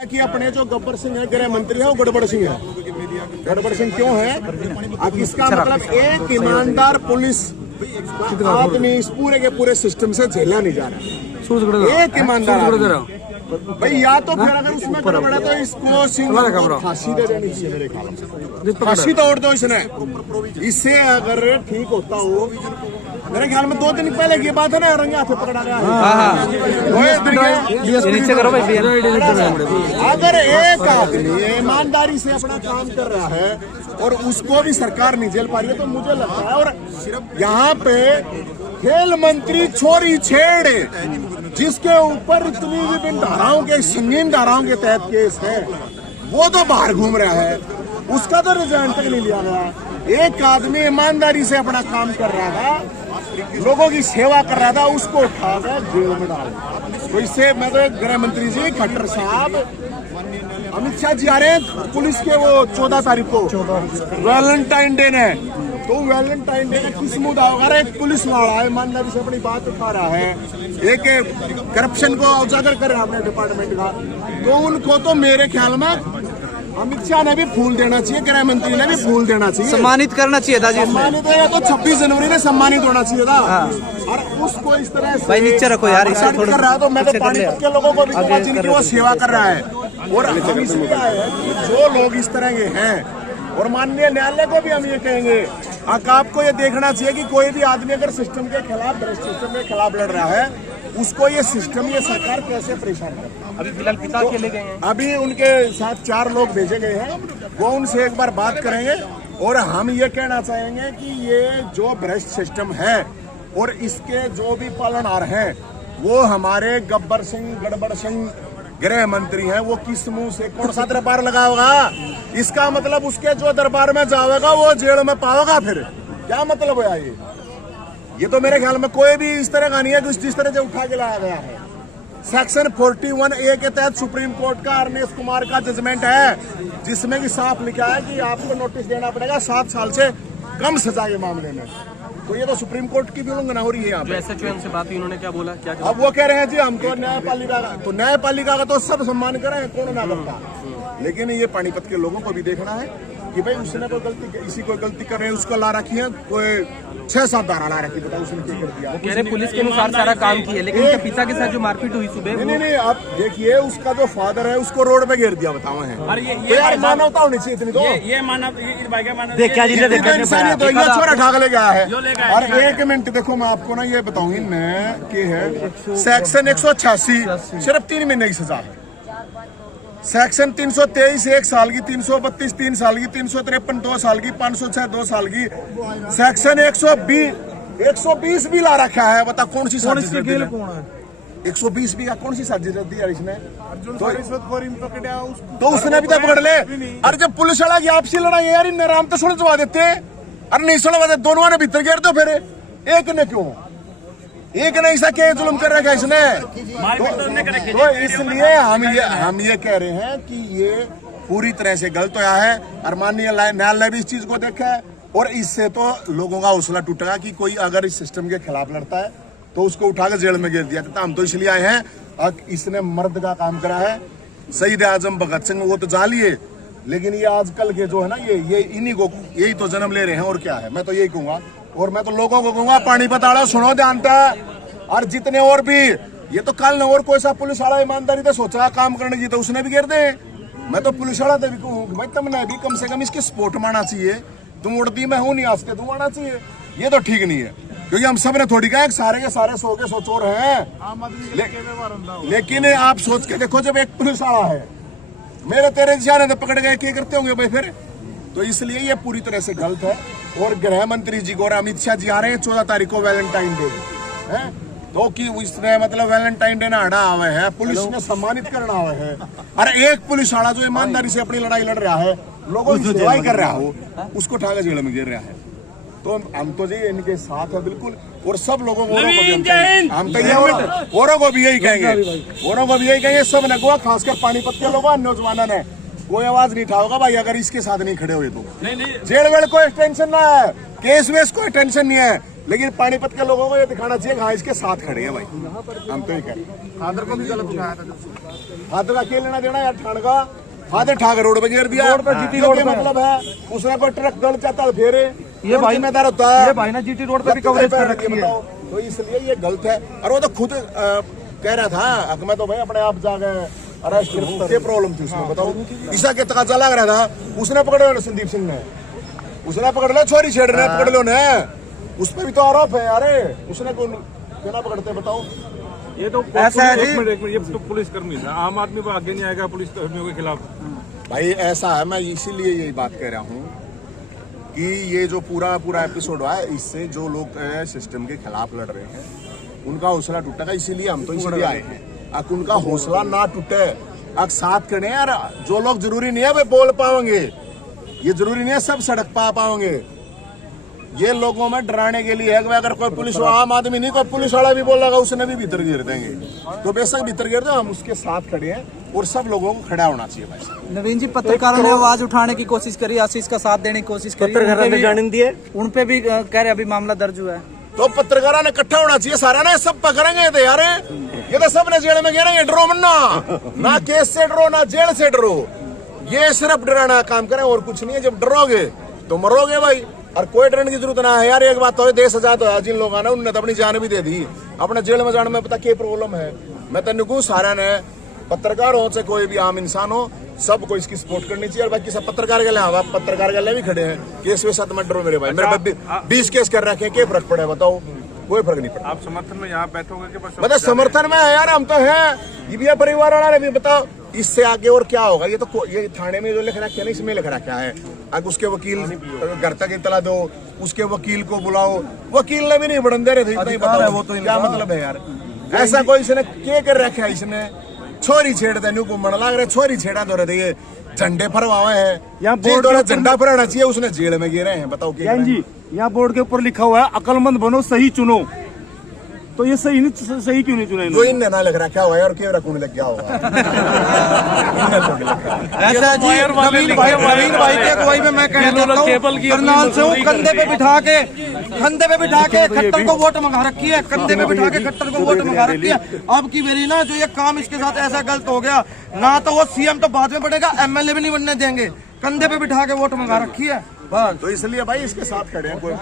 कि अपने जो गब्बर सिंह है गृह मंत्री है वो गड़बड़ सिंह है। गड़बड़ सिंह क्यों है? अब इसका मतलब एक ईमानदार पुलिस आदमी इस पूरे के पूरे सिस्टम से झेला नहीं जा रहा। एक ईमानदार भाई, या तो फिर अगर उसमें गड़बड़ है तो इसको सिंह फांसी दे देनी चाहिए मेरे ख्याल में। फांसी तोड़ दो इसने। इससे अगर ठीक होता हो, मेरे ख्याल में 2 दिन पहले की बात है ना, रंगे हाथ पकड़ा गया। अगर एक आदमी ईमानदारी से अपना काम कर रहा है और उसको भी सरकार नहीं झेल पा रही है, तो मुझे लगता है, और यहाँ पे खेल मंत्री छोरी छेड़ जिसके ऊपर इतनी विभिन्न धाराओं के संगीन धाराओं के तहत केस है, वो तो बाहर घूम रहा है, उसका तो रिजाइन तक नहीं लिया गया। एक आदमी ईमानदारी से अपना काम कर रहा था, लोगों की सेवा कर रहा था, उसको उठा कर जेल में डाल। तो इससे मैं तो गृह मंत्री जी खट्टर साहब, अमित शाह जी आ रहे हैं पुलिस के, वो 14 तारीख को वैलेंटाइन डे है, तो वैलेंटाइन डे का किस मुद्दा होगा? एक पुलिस वाला ईमानदारी से अपनी बात उठा रहा है, एक करप्शन को उजागर कर रहा है अपने डिपार्टमेंट का, तो उनको तो मेरे ख्याल में अमित शाह ने भी फूल देना चाहिए, गृह मंत्री ने भी फूल देना चाहिए, सम्मानित करना चाहिए था जी। सम्मानित है तो 26 जनवरी ने सम्मानित होना चाहिए था। और उसको इस तरह से भाई नीचे रखो यार, इसे थोड़ा कर रहा है। तो मैं तो पानीपत के लोगों को भी कहूँगा जिनकी वो सेवा कर रहा है, और हम इसलिए आए हैं कि जो लोग इस तरह के हैं, और माननीय न्यायालय को भी हम ये कहेंगे, आपको ये देखना चाहिए कि कोई भी आदमी अगर सिस्टम के खिलाफ, भ्रष्ट सिस्टम के खिलाफ लड़ रहा है, उसको ये सिस्टम, ये सरकार कैसे परेशान करे। अभी फिलहाल पिता अकेले गए हैं, अभी उनके साथ 4 लोग भेजे गए हैं, वो उनसे एक बार बात करेंगे। और हम ये कहना चाहेंगे कि ये जो भ्रष्ट सिस्टम है और इसके जो भी पालनहार हैं, वो हमारे गब्बर सिंह गड़बड़ सिंह गृह मंत्री हैं, वो किस मुंह से कौन सा दरबार लगाओगा? इसका मतलब उसके जो दरबार में जाओगा वो जेल में पाओगा, फिर क्या मतलब है ये तो मेरे ख्याल में कोई भी इस तरह का नहीं है कि जिस तरह से उठा के लाया गया है। सेक्शन 41A के तहत सुप्रीम कोर्ट का अरनेश कुमार का जजमेंट है, जिसमें कि साफ लिखा है कि आपको नोटिस देना पड़ेगा 7 साल से कम सजा के मामले में। तो ये तो सुप्रीम कोर्ट की भी उल्लंघना हो रही है यहाँ पे। SHO से बात हुई, उन्होंने क्या बोला? क्या अब वो कह रहे हैं जी हम तो न्यायपालिका का, तो न्यायपालिका का तो सब सम्मान करें, कौन ना करता, लेकिन ये पानीपत के लोगों को भी देखना है कि भाई उसने कोई गलती, इसी कोई गलती कर रहे हैं, उसको ला रखी है, कोई 6-7 धारा ला रखी, बताओ उसने क्या कर दिया। कह रहे पुलिस के अनुसार सारा काम किया, लेकिन उनके पिता के साथ जो मारपीट हुई सुबह, नहीं, आप देखिए उसका जो फादर है उसको रोड पे घेर दिया, बताओ है। तो यार मानवता होनी चाहिए इतनी, तो ये मानव देखा जी, तो ये छोरा ठाक ले गया है। और 1 मिनट देखो, मैं आपको ना ये बताऊंगी न कि है सेक्शन 186 सिर्फ 3 महीने की सजा है, सेक्शन 323 1 साल की, 332 3 साल की, 353 2 साल की, 506 2 साल की, सेक्शन 120 भी ला रखा है। बता कौन सी साजिश है? 120 भी का कौन सी साजिश दी यार इसने? तो उसने भी तो पकड़ ले। अरे जब पुलिस वाला की आपसी लड़ाई है यार, इन राम तो सुलझवा देते, अरे नहीं सुलझवा देते, दोनों ने भीतर घेर दो, फिर एक ने क्यों, एक नहीं सा क्या जुल्म कर रखा इसने? तो इसलिए हम ये कह रहे हैं कि ये पूरी तरह से गलत होया है, और माननीय न्यायालय भी इस चीज को देखा है, और इससे तो लोगों का हौसला टूटेगा कि कोई अगर इस सिस्टम के खिलाफ लड़ता है तो उसको उठाकर जेल में घेर दिया जाता। हम तो इसलिए आए हैं, और इसने मर्द का काम करा है, शहीद आजम भगत सिंह वो तो जालिए, लेकिन ये आजकल के जो है ना, ये इन्हीं को यही तो जन्म ले रहे हैं, और क्या है। मैं तो यही कहूंगा, और मैं तो लोगों को कहूंगा पानीपत वाला सुनो ध्यान था, और जितने और भी, ये तो कल ने और कोई सा पुलिस वाला ईमानदारी से सोचा काम करने की, तो उसने भी घेर दे। मैं तो पुलिस वाला भी कहूँ भाई तुमने भी कम से कम इसके सपोर्ट माना चाहिए, तुम उड़ती मैं हूँ नहीं आस्ते तुम आना चाहिए, ये तो ठीक नहीं है, क्योंकि हम सब ने थोड़ी कहा सारे के सारे सो के सो चोर हैं। लेकिन आप सोच के देखो, जब एक पुलिस वाला है, मेरे तेरे निशाने तो पकड़ गए, क्या करते होंगे भाई फिर? तो इसलिए ये पूरी तरह से गलत है। और गृह मंत्री जी को और अमित शाह जी आ रहे हैं 14 तारीख को वैलेंटाइन डे है, तो कि इसने मतलब वैलेंटाइन डे ना हटा हुए है, पुलिस ने सम्मानित करना हुआ है। अरे एक पुलिस वाला जो ईमानदारी से अपनी लड़ाई लड़ रहा है, लोगों की सेवा कर रहा हो, उसको ठाकर जेल में गिर रहा है। तो हम तो जी इनके साथ है बिल्कुल, और सब लोगों को हम तो औरों को भी यही कहेंगे, औरों को भी यही कहेंगे, सब ने को खासकर पानीपत के लोगों नौजवानों ने कोई आवाज नहीं उठाओगा भाई अगर इसके साथ नहीं खड़े हुए तो। जेल वेल कोई टेंशन ना है, केस वेस कोई टेंशन नहीं है, लेकिन पानीपत के लोगों को ये दिखाना चाहिए कि हाँ इसके साथ खड़े हैं भाई, हम तो ये कह रहे हैं। फादर को भी गलत उठाया था। फादर का क्या लेना देना यार, ठाण का फादर ठाकर रोड पे घेर दिया, रोड पे जीटी तो रोड क्या पे। मतलब है, उसने कोई ट्रक दल चाहता है फेरे, ये भाई जिम्मेदार होता है, ये भाई ने जीटी रोड पे भी कवरेज कर रखी है। बताओ, तो इसलिए ये गलत है। और वो तो खुद कह रहा था कि मैं तो भाई अपने आप जा गए अरेस्ट क्या प्रॉब्लम थी उसमें, बताओ ईसा के तकाजा लग रहा था, उसने पकड़ लिया संदीप सिंह ने, उसने पकड़ लिया, छोरी छेड़ने पकड़ लो ने, उस पर भी तो आरोप है यार, उसने कौन क्या पकड़ते बताओ। ये तो ऐसा है जी। एक मिनट, ये तो पुलिस कर्मी था, आम आदमी को आगे नहीं आएगा पुलिस कर्मियों के खिलाफ। भाई ऐसा है, मैं इसीलिए यही बात कह रहा हूँ कि ये जो पूरा एपिसोड हुआ है, इससे जो लोग सिस्टम के खिलाफ लड़ रहे हैं उनका हौसला टूटेगा, इसीलिए हम तो इसलिए आए हैं अब उनका हौसला ना टूटे, अब साथ खड़े हैं यार। जो लोग जरूरी नहीं है वे बोल पाएंगे, ये जरूरी नहीं है सब सड़क पा पाएंगे, ये लोगों में डराने के लिए है कि अगर कोई पुलिस आम आदमी नहीं, कोई पुलिस वाला भी बोलेगा उसने भी भीतर गिर देंगे, तो बेशक भीतर गिर दो, हम उसके साथ खड़े हैं और सब लोगों को खड़ा होना चाहिए भाई। नवीन जी, पत्रकारों ने आवाज उठाने की कोशिश करी, आशीष का साथ देने की कोशिश करी, उन पे भी कह रहे अभी मामला दर्ज हुआ है। तो पत्रकारों ने इकट्ठा होना चाहिए सारा ना, सब पकड़ेंगे तो यार, ये तो सब ने जेल में गिरेंगे, डरो मन्ना, ना केस से डरो ना जेल से डरो, ये सिर्फ डराना काम करें और कुछ नहीं है। जब डरोगे तो मरोगे भाई, और कोई डरने की जरूरत ना है यार। एक बात तो है, देश आजाद हुआ, जिन लोगों ने उन्होंने तो अपनी जान भी दे दी, अपने जेल में जाने में पता क्या प्रॉब्लम है। मैं तेन कहूँ सारा ने पत्रकार हो चाहे कोई भी आम इंसान हो, सबको इसकी सपोर्ट करनी चाहिए। और बाकी सब पत्रकार के लिए, हाँ पत्रकार के लिए भी खड़े हैं, केस में साथ मत डरो मेरे भाई, मेरे 20 केस कर रखे हैं, क्या फर्क पड़े बताओ, कोई फर्क नहीं पड़ा। आप समर्थन में यहाँ बैठोगे कि बस मतलब समर्थन में है यार, हम तो हैं, ये भी है परिवार वाला ने भी, बताओ इससे आगे और क्या होगा। ये तो ये थाने में जो लिख रखा है ना, इसमें लिख रखा है अब उसके वकील घर तक इतला दो, उसके वकील को बुलाओ, वकील ने भी नहीं बढ़न दे रहे थे, इतना ही बताओ वो तो क्या मतलब है यार। ऐसा कोई इसने क्या कर रखा है, इसने छोरी छेड़ दे घूमने लग रहे, छोरी छेड़ा दो रहे, ये झंडे फरवाए हैं, यहाँ झंडा फहराना चाहिए, उसने जेल में गिरे हैं, बताओ क्या जी। यहाँ बोर्ड के ऊपर लिखा हुआ है अकलमंद बनो सही चुनो, तो ये सही नहीं, सही क्यों नहीं चुना जो इनने ना लग रखा हुआ है और क्यों रखून लग गया होगा। ऐसा जी, नवीन भाई के अगुवाई में मैं कहना चाहता हूँ, करनाल से हूँ, कंधे पे बिठा के खट्टर को वोट मंगा रखी है, कंधे पे बिठा के खट्टर को वोट मंगा रखी है। अब की मेरी ना जो ये काम इसके साथ ऐसा गलत हो गया ना, तो वो सीएम तो बाद में बढ़ेगा, एमएलए भी नहीं बनने देंगे, कंधे पे बिठा के वोट मंगा रखी है बस। तो इसलिए भाई इसके साथ खड़े हैं कोई